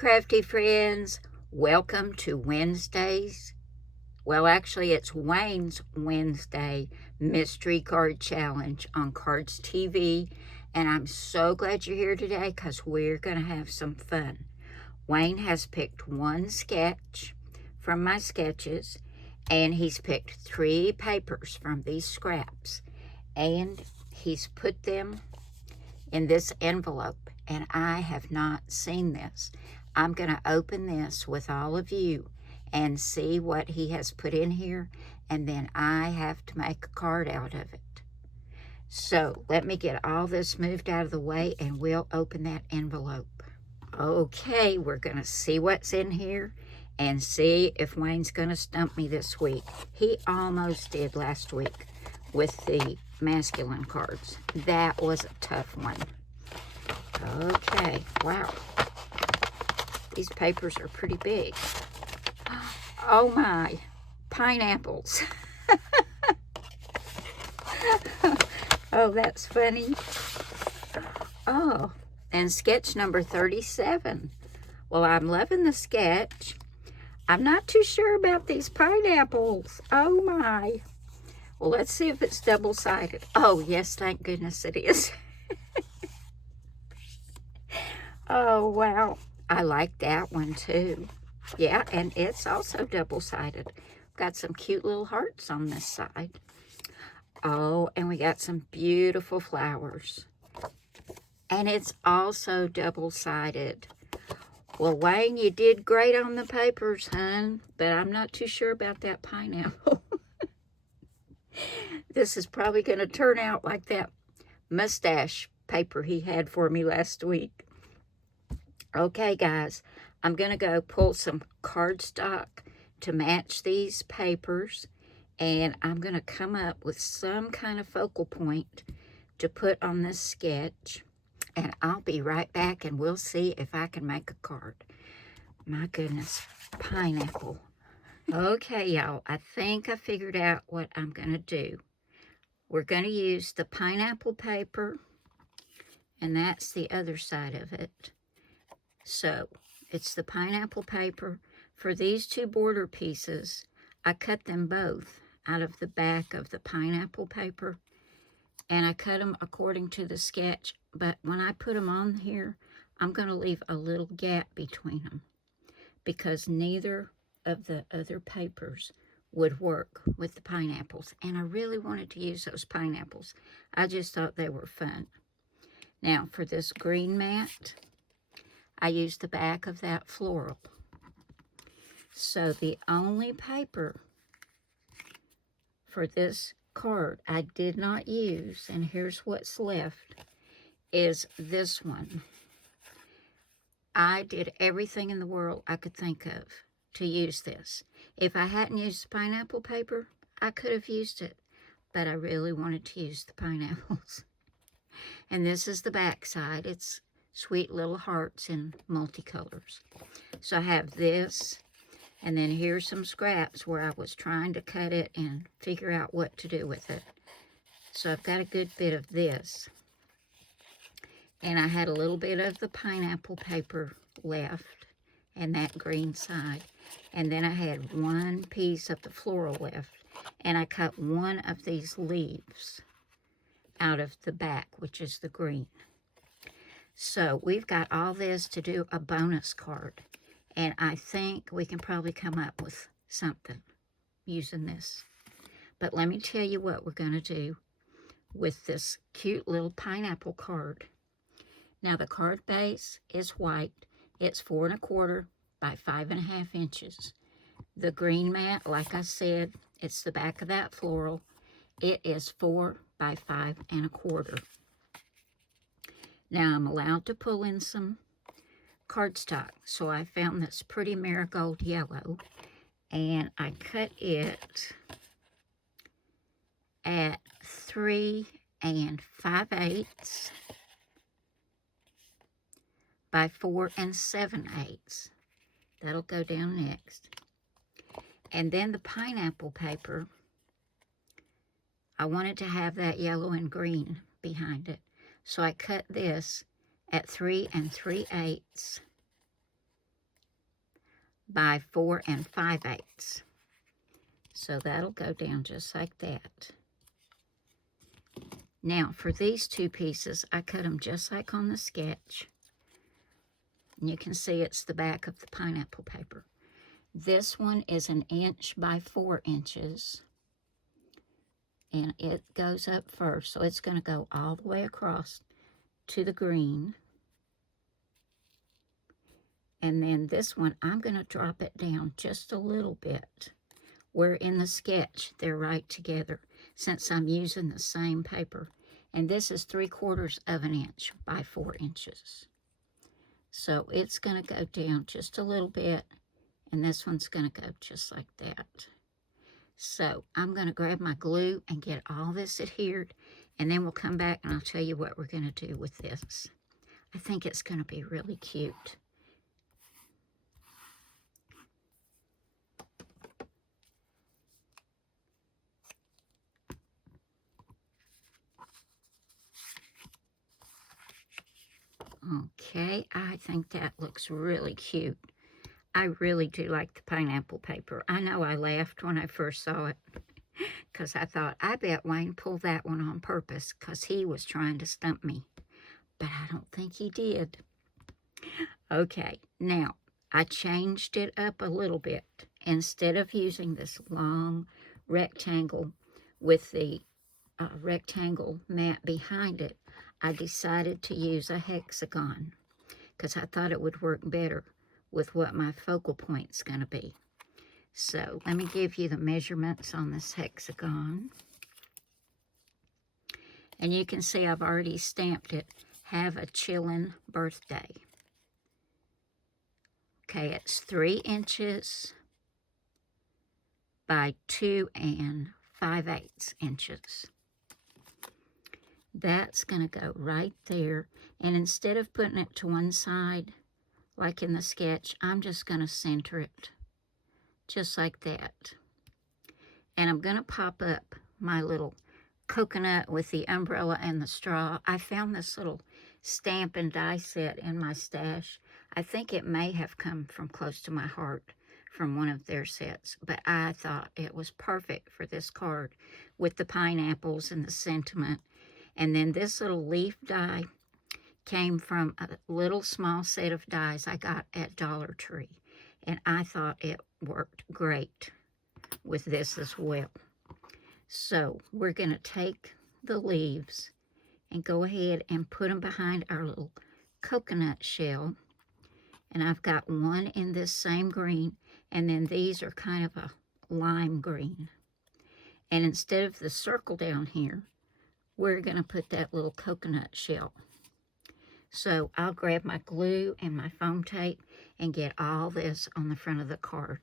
crafty friends, welcome to Wednesday's, well actually it's Wayne's Wednesday Mystery Card Challenge on Cardz TV, and I'm so glad you're here today because we're going to have some fun. Wayne has picked one sketch from my sketches, and he's picked 3 papers from these scraps, and he's put them in this envelope, and I have not seen this. I'm going to open this with all of you and see what he has put in here, and then I have to make a card out of it. So let me get all this moved out of the way and we'll open that envelope. Okay, we're going to see what's in here and see if Wayne's going to stump me this week. He almost did last week with the masculine cards. That was a tough one. Okay, wow. These papers are pretty big. Oh my, pineapples. Oh, that's funny. Oh, and sketch number 37. Well, I'm loving the sketch. I'm not too sure about these pineapples. Oh my. Well, let's see if it's double-sided. Oh, yes, thank goodness it is. Oh, wow. I like that one, too. Yeah, and it's also double-sided. Got some cute little hearts on this side. Oh, and we got some beautiful flowers. And it's also double-sided. Well, Wayne, you did great on the papers, hon, but I'm not too sure about that pineapple. This is probably going to turn out like that mustache paper he had for me last week. Okay, guys, I'm going to go pull some cardstock to match these papers, and I'm going to come up with some kind of focal point to put on this sketch, and I'll be right back, and we'll see if I can make a card. My goodness, pineapple. Okay, y'all, I think I figured out what I'm going to do. We're going to use the pineapple paper, and that's the other side of it. So, it's the pineapple paper. For these 2 border pieces, I cut them both out of the back of the pineapple paper, and I cut them according to the sketch, but when I put them on here, I'm going to leave a little gap between them because neither of the other papers would work with the pineapples, and I really wanted to use those pineapples. I just thought they were fun. Now, for this green mat, I used the back of that floral. So the only paper for this card I did not use, and here's what's left, is this one. I did everything in the world I could think of to use this. If I hadn't used the pineapple paper, I could have used it, but I really wanted to use the pineapples. And this is the back side. It's sweet little hearts in multicolors. So I have this, and then here's some scraps where I was trying to cut it and figure out what to do with it. So I've got a good bit of this. And I had a little bit of the pineapple paper left, and that green side. And then I had one piece of the floral left, and I cut one of these leaves out of the back, which is the green. So we've got all this to do a bonus card, and I think we can probably come up with something using this. But let me tell you what we're going to do with this cute little pineapple card. Now the card base is white. It's 4 1/4 by 5 1/2 inches. The green mat, like I said, it's the back of that floral. It is 4 by 5 1/4. Now I'm allowed to pull in some cardstock, so I found this pretty marigold yellow, and I cut it at 3 5/8 by 4 7/8. That'll go down next. And then the pineapple paper, I wanted to have that yellow and green behind it. So I cut this at 3 3/8 by 4 5/8. So that'll go down just like that. Now for these two pieces, I cut them just like on the sketch. And you can see it's the back of the pineapple paper. This one is 1 inch by 4 inches. And it goes up first, so it's going to go all the way across to the green. And then this one, I'm going to drop it down just a little bit. Where in the sketch, they're right together, since I'm using the same paper. And this is 3/4 of an inch by 4 inches. So it's going to go down just a little bit, and this one's going to go just like that. So I'm going to grab my glue and get all this adhered, and then we'll come back and I'll tell you what we're going to do with this. I think it's going to be really cute. Okay, I think that looks really cute. I really do like the pineapple paper. I know I laughed when I first saw it because I thought, I bet Wayne pulled that one on purpose because he was trying to stump me. But I don't think he did. Okay, now I changed it up a little bit. Instead of using this long rectangle with the rectangle mat behind it, I decided to use a hexagon because I thought it would work better with what my focal point's going to be. So let me give you the measurements on this hexagon. And you can see I've already stamped it, have a chillin' birthday. Okay, it's 3 inches by 2 5/8 inches. That's going to go right there. And instead of putting it to one side, like in the sketch, I'm just going to center it, just like that. And I'm going to pop up my little coconut with the umbrella and the straw. I found this little stamp and die set in my stash. I think it may have come from Close to My Heart, from one of their sets, but I thought it was perfect for this card with the pineapples and the sentiment. And then this little leaf die came from a little small set of dies I got at Dollar Tree, and I thought it worked great with this as well. So we're going to take the leaves and go ahead and put them behind our little coconut shell. And I've got one in this same green, and then these are kind of a lime green. And instead of the circle down here, we're going to put that little coconut shell. So I'll grab my glue and my foam tape and get all this on the front of the card.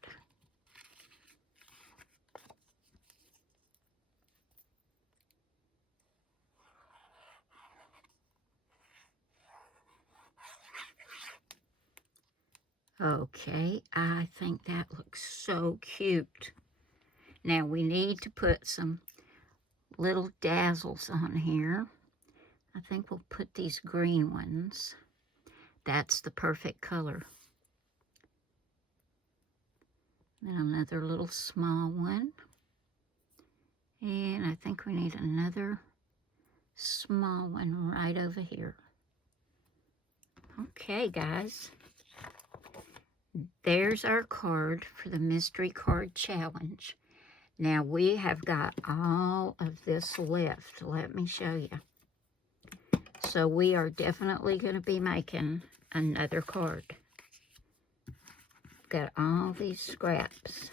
Okay, I think that looks so cute. Now we need to put some little dazzles on here. I think we'll put these green ones. That's the perfect color. Then another little small one. And I think we need another small one right over here. Okay, guys. There's our card for the Mystery Card Challenge. Now, we have got all of this left. Let me show you. So, we are definitely going to be making another card. Got all these scraps.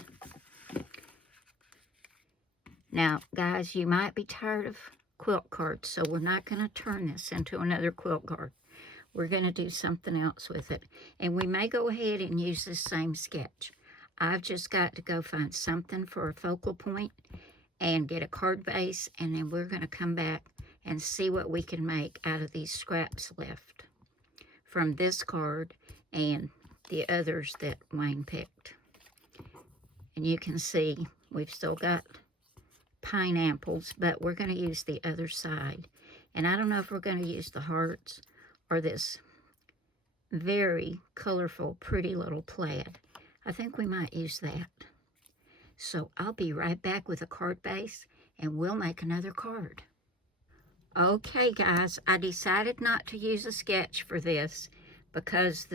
Now, guys, you might be tired of quilt cards, so we're not going to turn this into another quilt card. We're going to do something else with it. And we may go ahead and use this same sketch. I've just got to go find something for a focal point and get a card base, and then we're going to come back and see what we can make out of these scraps left from this card and the others that Wayne picked. And you can see we've still got pineapples, but we're going to use the other side. And I don't know if we're going to use the hearts or this very colorful, pretty little plaid. I think we might use that. So I'll be right back with a card base and we'll make another card. Okay guys, I decided not to use a sketch for this because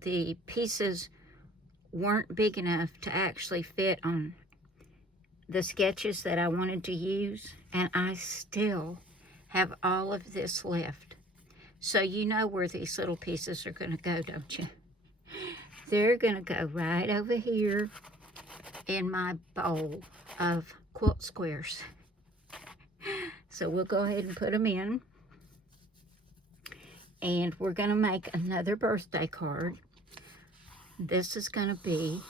the pieces weren't big enough to actually fit on the sketches that I wanted to use, and I still have all of this left. So you know where these little pieces are going to go, don't you? They're going to go right over here in my bowl of quilt squares. So we'll go ahead and put them in. And we're going to make another birthday card. This is going to be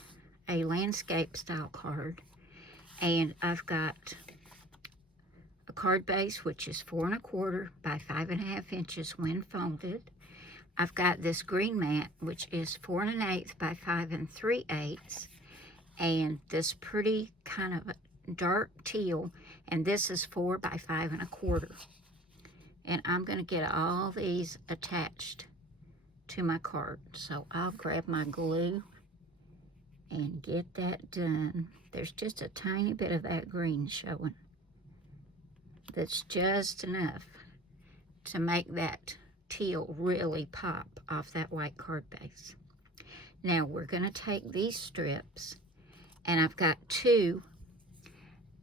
a landscape style card. And I've got a card base, which is 4 1/4 by 5 1/2 inches when folded. I've got this green mat, which is 4 1/8 by 5 3/8. And this pretty kind of dark teal, and this is 4 by 5 1/4. And I'm going to get all these attached to my card. So I'll grab my glue and get that done. There's just a tiny bit of that green showing. That's just enough to make that teal really pop off that white card base. Now we're going to take these strips, and I've got 2,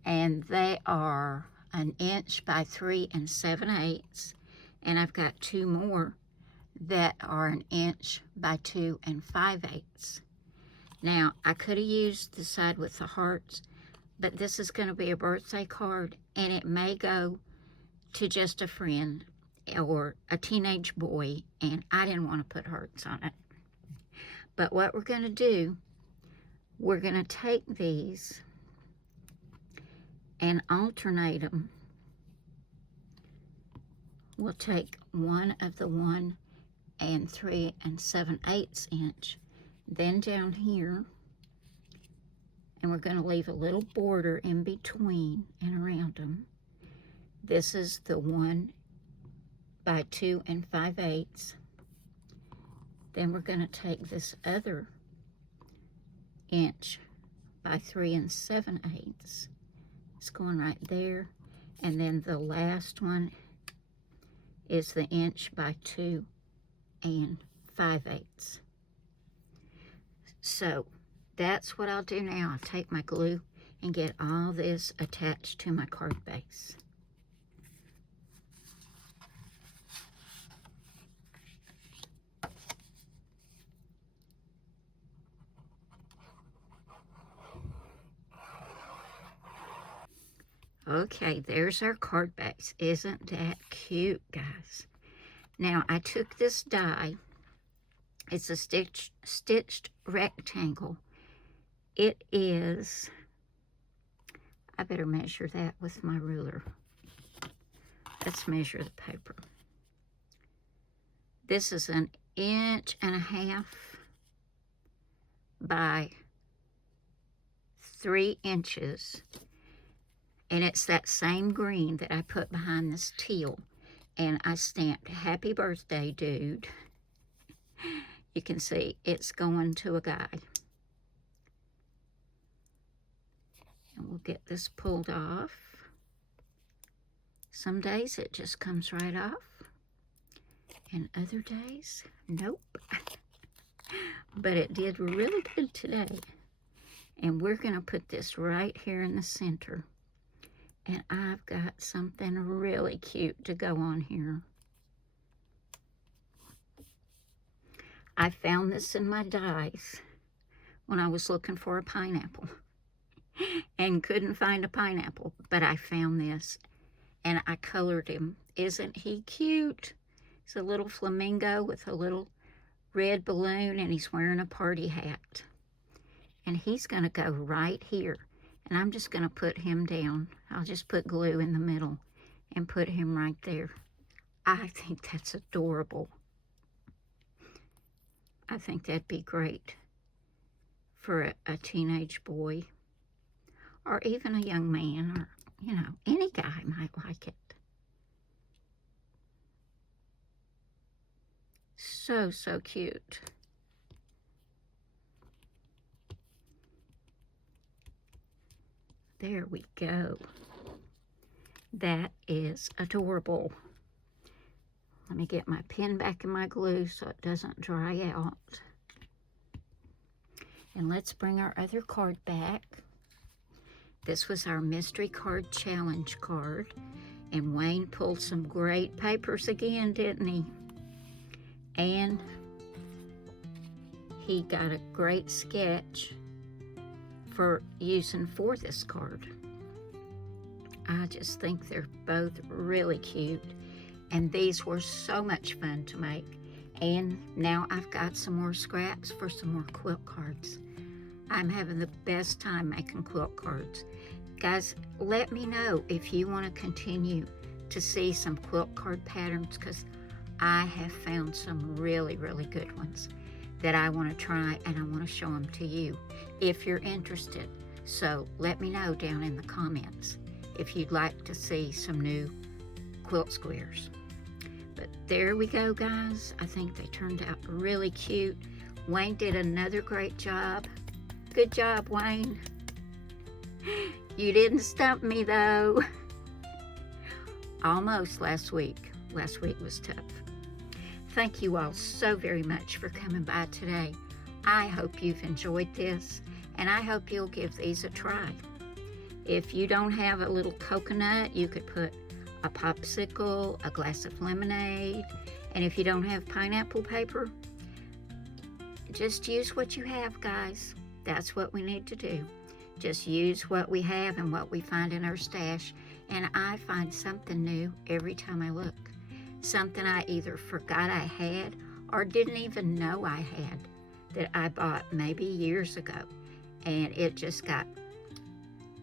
and they are 1 inch by 3 7/8, and I've got 2 more that are 1 inch by 2 5/8. Now, I could have used the side with the hearts, but this is going to be a birthday card, and it may go to just a friend or a teenage boy, and I didn't want to put hearts on it. But what we're going to do, we're going to take these and alternate them. We'll take one of the 1 3 7/8 inch, then down here, and we're going to leave a little border in between and around them. This is the 1 by 2 5/8. Then we're going to take this other 1 inch by 3 7/8. It's going right there. And then the last one is the 1 inch by 2 5/8. So that's what I'll do now. I'll take my glue and get all this attached to my card base. Okay, there's our card base. Isn't that cute, guys? Now, I took this die. It's a stitched rectangle. It is, I better measure that with my ruler. Let's measure the paper. This is 1.5 inches by 3 inches. And it's that same green that I put behind this teal. And I stamped, "Happy birthday, dude." You can see it's going to a guy. And we'll get this pulled off. Some days it just comes right off. And other days, nope. But it did really good today. And we're going to put this right here in the center. And I've got something really cute to go on here. I found this in my dies when I was looking for a pineapple and couldn't find a pineapple, but I found this and I colored him. Isn't he cute? He's a little flamingo with a little red balloon, and he's wearing a party hat. And he's going to go right here. And I'm just going to put him down. I'll just put glue in the middle and put him right there. I think that's adorable. I think that'd be great for a teenage boy, or even a young man, or, you know, any guy might like it. So, so cute. There we go. That is adorable. Let me get my pen back in my glue so it doesn't dry out. And let's bring our other card back. This was our mystery card challenge card. And Wayne pulled some great papers again, didn't he? And he got a great sketch for using for this card. I just think they're both really cute. And these were so much fun to make. And now I've got some more scraps for some more quilt cards. I'm having the best time making quilt cards. Guys, let me know if you want to continue to see some quilt card patterns, because I have found some really, really good ones that I want to try, and I want to show them to you if you're interested. So let me know down in the comments if you'd like to see some new quilt squares. But there we go, guys. I think they turned out really cute. Wayne did another great job. Good job, Wayne. You didn't stump me, though. Almost last week. Last week was tough. Thank you all so very much for coming by today. I hope you've enjoyed this, and I hope you'll give these a try. If you don't have a little coconut, you could put a popsicle, a glass of lemonade, and if you don't have pineapple paper, just use what you have, guys. That's what we need to do. Just use what we have and what we find in our stash, and I find something new every time I look. Something I either forgot I had or didn't even know I had, that I bought maybe years ago, and it just got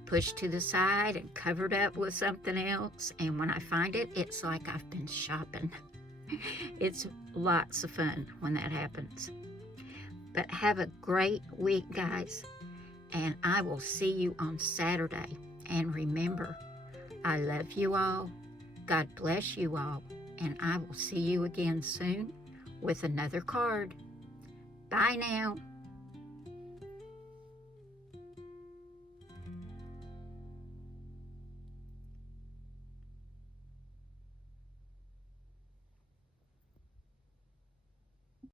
pushed to the side and covered up with something else, and when I find it, it's like I've been shopping. It's lots of fun when that happens. But have a great week, guys, and I will see you on Saturday. And remember, I love you all, God bless you all, and I will see you again soon with another card. Bye now.